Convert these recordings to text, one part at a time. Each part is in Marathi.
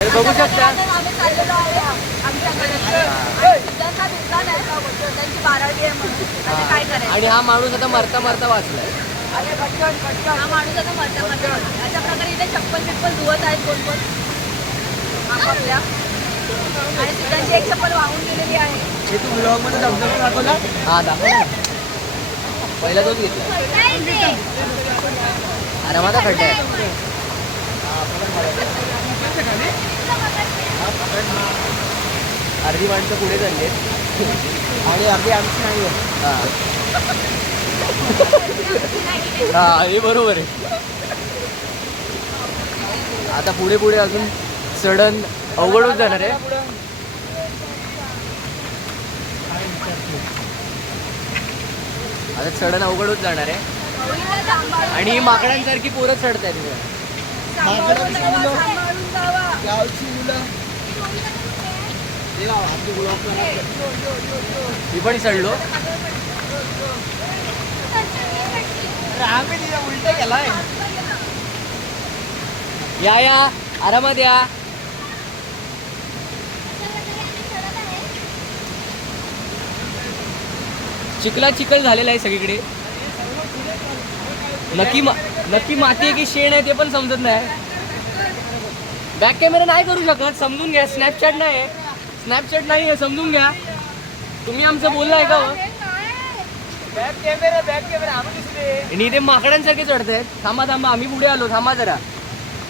बघू शकता. आणि हा माणूस आता मरता मरता वाचलाय. अरे हा माणूस आता मरता मरता अशा प्रकारे इथे चप्पल बिप्पल धुवत आहेत कोण कोण? आणि सिद्धांची एक चप्पल वाहून गेलेली आहे. हे तू ब्लॉगमध्ये धबधबा दाखवला? हा दाखव ना. पहिला तोच घेतला. आरामात खड्डा आहे. अर्धी माणसं पुढे चालली आणि अगदी आमची नाही हा. हा हे बरोबर आहे. आता पुढे पुढे अजून सडन अवघड होत जाणार आहे. आता सडन अवघड होत जाणार आहे. आणि माकडांसारखी पोरं चढत आहेत गावची मुलं देवा, आमची ब्लॉग मी पण चढलो आम्ही तिला उलट केलाय या या. आरामात या. चिखला चिखल झालेला आहे सगळीकडे. नक्की मा नक्की माती आहे की शेण आहे ते पण समजत नाही. बॅक कॅमेरा नाही करू शकत समजून घ्या. स्नॅपचॅट नाही आहे. स्नॅपचॅट नाही आहे समजून घ्या. तुम्ही आमचं बोललं आहे का? बॅक कॅमेरा बॅक कॅमेरा आम्ही दिसले आणि इथे माकडांसारखे चढतायत. थांबा थांबा. आम्ही पुढे आलो. थांबा जरा.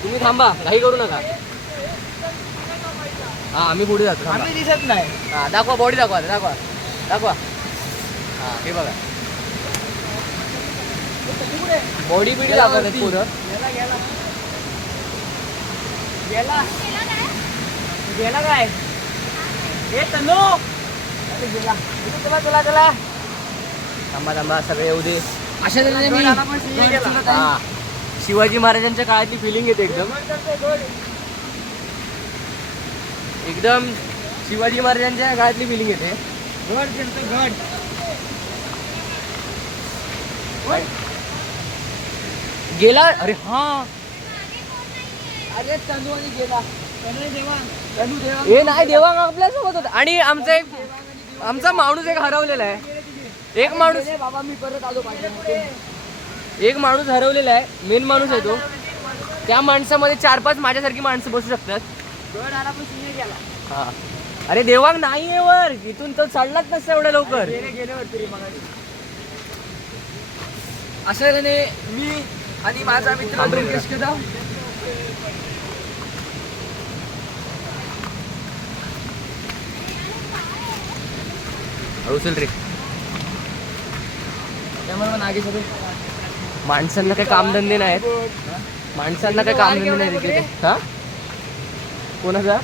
तुम्ही थांबा. काही करू नका. हा आम्ही पुढे जातो. थांबा. आम्ही दिसत नाही. हा दाखवा. बॉडी दाखवा. आता, दाखवा. दाखवा. हा हे बघा. बॉडी बिडी दाखवत आहेत गेला गेला. गेला काय? हे तनु अरे गेला. इथे चला चला चला. थांबा थांबा सगळे येऊ दे. अशा मी. हा. शिवाजी महाराजांच्या काळातली फिलिंग येते एकदम. एकदम शिवाजी महाराजांच्या काळातली फिलिंग येते. घड फिरतो घड गेला? अरे हा. अरे तनु आणि देवा तनु देवा हे नाही देवांग आपल्यासोबत होता? आणि आमचा एक आमचा माणूस एक हरवलेला आहे. एक माणूस बाबा मी परत आलो पाहिजे. एक माणूस हरवलेला आहे. मेन माणूस आहे तो. त्या माणसामध्ये चार पाच माझ्यासारखी माणसं बसू शकतात. हा. अरे देवांग नाही आहे वर. इथून तो चढलाच नसता एवढ्या लवकर. तऱ्हेने मी आणि माझा मित्र थांब रे. माणसांना काही कामधंदे नाहीत. माणसांना काही कामधंदे नाही तिकडे हा? कोणाचा?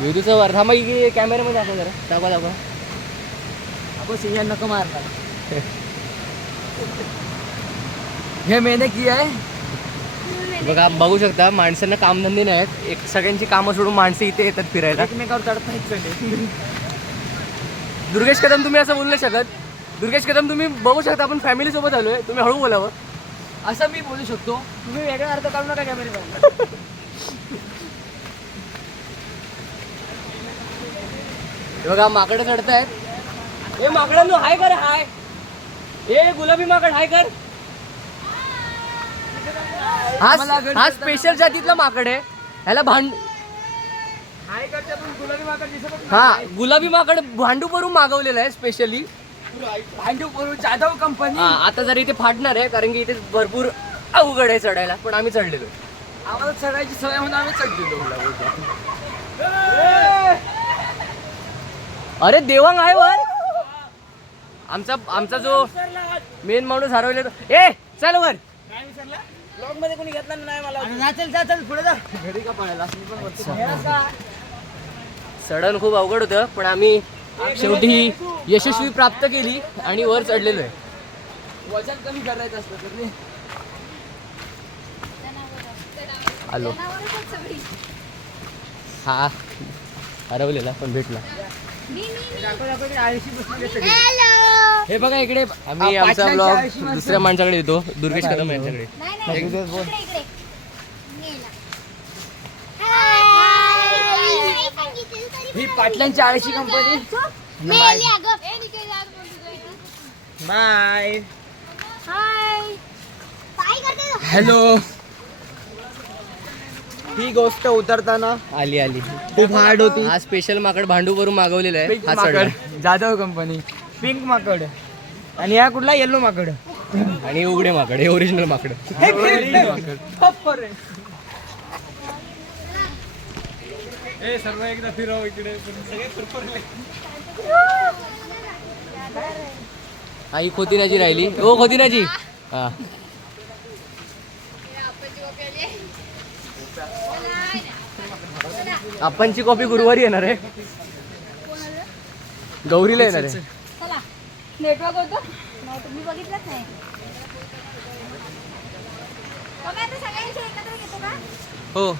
विदूचा वर. थांबा इकडे कॅमेऱ्यामध्ये दाखव जरा. दाखवा दाखवा. आपण सिंह नको मारणार. हे मैंने किया है बघा बघू शकता माणसांना कामधंदे नाहीत. एक सगळ्यांची कामं सोडून माणसं इथे येतात फिरायला. एकमेकावर दुर्गेश कदम तुम्ही असं बोलू नाही शकत. दुर्गेश कदम तुम्ही बघू शकता आपण फॅमिली सोबत आलोय. तुम्ही हळू बोलावं. असं मी बोलू शकतो. तुम्ही वेगळा अर्थ काढू नका कॅमेरे हे बघा माकडं चढतायत. हे माकडांनो हाय कर हाय. हे गुलाबी माकड हाय कर. हा हा स्पेशल जातीतला माकड आहे. ह्याला भांड हाय करते पण गुलाबी माकड दिसत हा गुलाबी माकड भांडू करून मागवलेलं आहे स्पेशली भांडू करून जाधव कंपनी आता जर इथे फाटणार आहे कारण की इथे भरपूर अवघड आहे चढायला पण आम्ही चढलेलो आम्हाला चढायची सवय म्हणून आम्ही चढलेलो अरे देवांग आहे वर. आमचा आमचा जो मेन माणूस हरवले ए चल वर. ब्लॉगमध्ये कोणी घेतला नाही मला. चल जा चल पुढे जा. घरी का पळायला? मी पण वरती चढण खूप अवघड होतं पण आम्ही शेवटी यशस्वी प्राप्त केली आणि वर चढलेलो आहे. वजन कमी करायचं असतं आलो. हा हरवलेला पण भेटला. हे बघा इकडे आम्ही आमचा ब्लॉग. दुसऱ्या माणसाकडे देतो दुर्गेश कदम यांच्याकडे. ही पाटलांची आळशी कंपनी? बाय? हॅलो ही गोष्ट उतरताना आली आली. खूप हार्ड होती. हा स्पेशल माकड भांडूपवरून मागवलेला आहे. पिंक हा चढला माकड जाधव कंपनी पिंक माकड. आणि हा कुठला? येल्लो माकड. आणि हे उघडे माकड. हे ओरिजिनल माकड. सर्व एकदा फिरव इकडे. हा ही खोतिनाची राहिली. ओ खोतिनाची हा. आपणची कॉपी गुरुवारी येणार आहे. गौरीला येणार आहे. चला नेटवर्क होतं? मी बघितलंच नाही. हो.